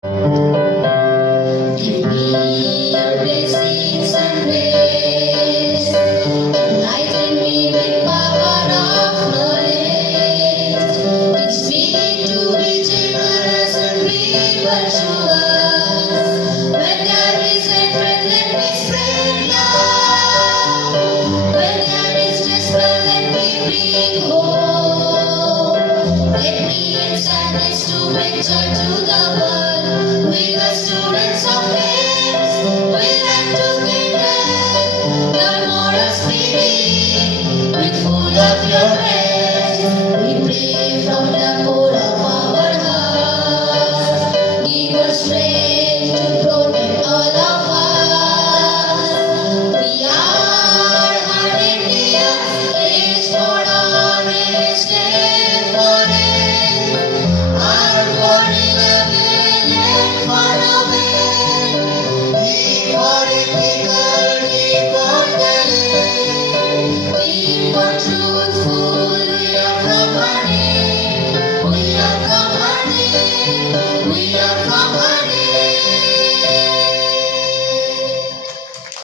Give me your blessings and grace. Enlighten me with power of knowledge. Teach me to be generous and be virtuous.